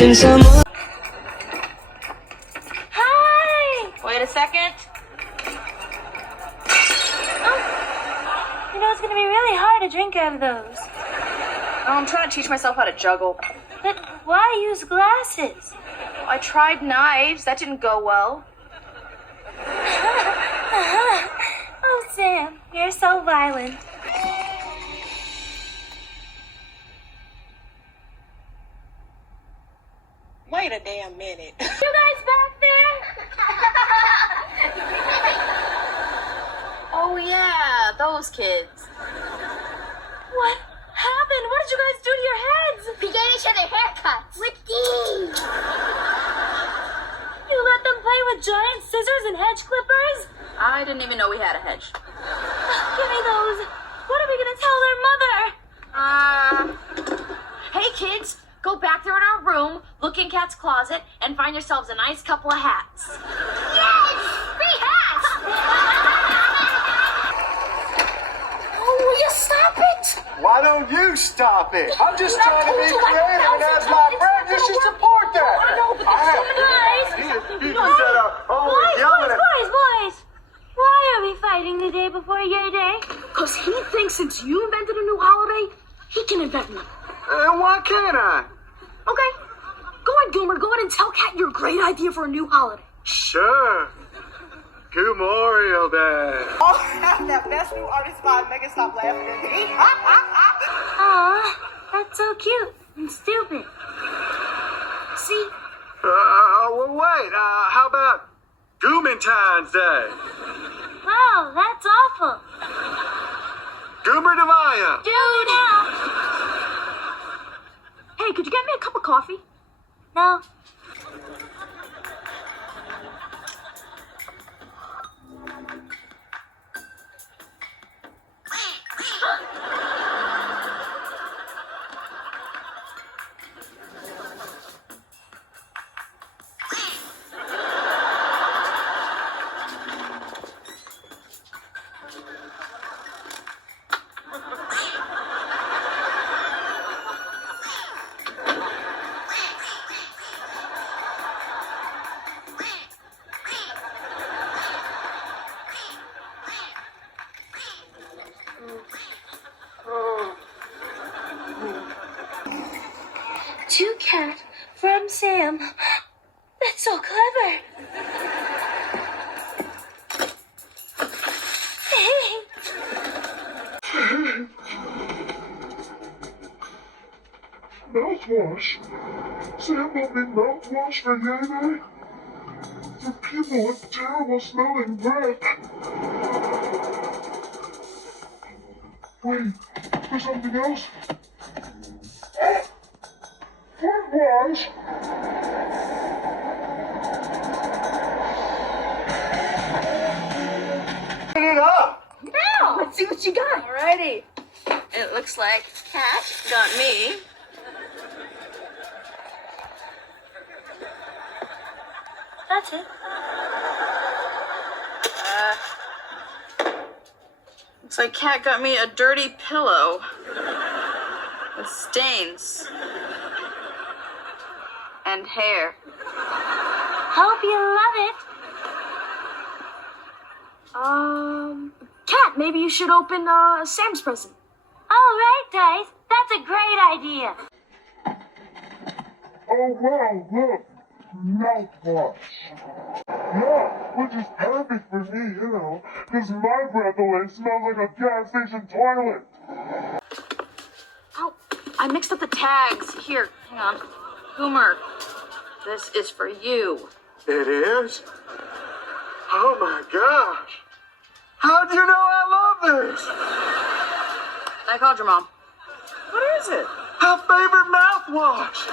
missing someone. Hi! Wait a second. Oh, you know it's gonna be really hard to drink out of those. Oh, I'm trying to teach myself how to juggle. But why use glasses? I tried knives. That didn't go well. Oh, Sam, you're so violent. Wait a damn minute. You guys back there? Oh, yeah, those kids. What happened? What did you guys do to your heads? We gave each other haircuts. With these. You let them play with giant scissors and hedge clippers? I didn't even know we had a hedge. Give me those. What are we gonna tell their mother? Hey, kids, go back there in our room, look in Kat's closet, and find yourselves a nice couple of hats. Yes! Free hats! Oh, will you stop it? Why don't you stop it? I'm just trying to be creative, and as my friend, you should support that. He said, Boys! Why are we fighting the day before your day? Because he thinks since you invented a new holiday, he can invent one. why can't I? Okay. Go on, Goomer. Go ahead and tell Kat your great idea for a new holiday. Sure. Good Memorial Day. Oh, that best new artist vibe. Make it stop laughing at me. Aw, that's so cute and stupid. See? Well, wait. How about Goomentine's Day? Oh, that's awful. Goomer Devaya. Do now. Hey, could you get me a cup of coffee? No. To Kat from Sam. That's so clever. Hey. Mouthwash? Sam bought me mouthwash for Yay Day? For people with terrible smelling breath. Wait, there's something else? Foot wash? Get it up! Now! Let's see what you got. Alrighty. It looks like Kat got me That's it. looks like Kat got me a dirty pillow with stains and hair. Hope you love it. Kat, maybe you should open Sam's present. All right, guys. That's a great idea. Oh wow, look! Mouthwash. Yeah, which is perfect for me, you know, because my breath away smells like a gas station toilet. Oh, I mixed up the tags. Here, hang on. Goomer, this is for you. It is? Oh my gosh. How'd you know I love this? I called your mom. What is it? Her favorite mouthwash.